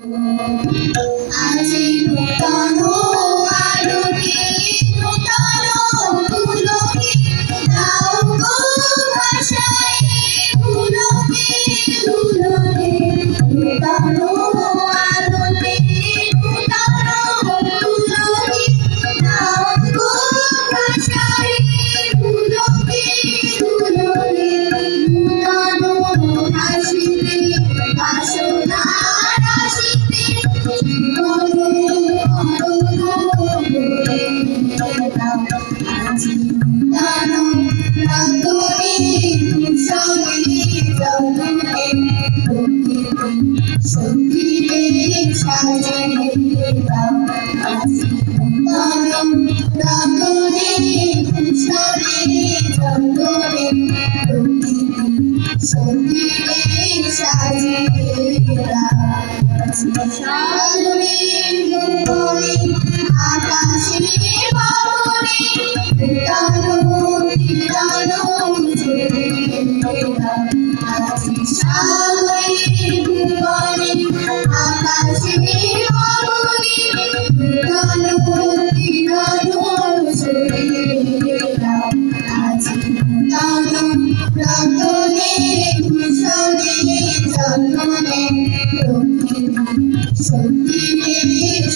আজি নূতন আলোকে নূতন পুলকে দাও গো ভাষায় পুলকে পুলকে নূতন আলোকে নূতন পুলকে দাও গো ভাষায় পুলকে পুলকে নূতন হাসিতে বাসনা রাশিতে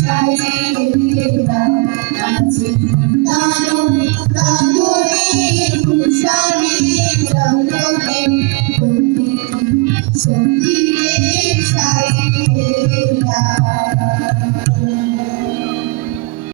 Thank you.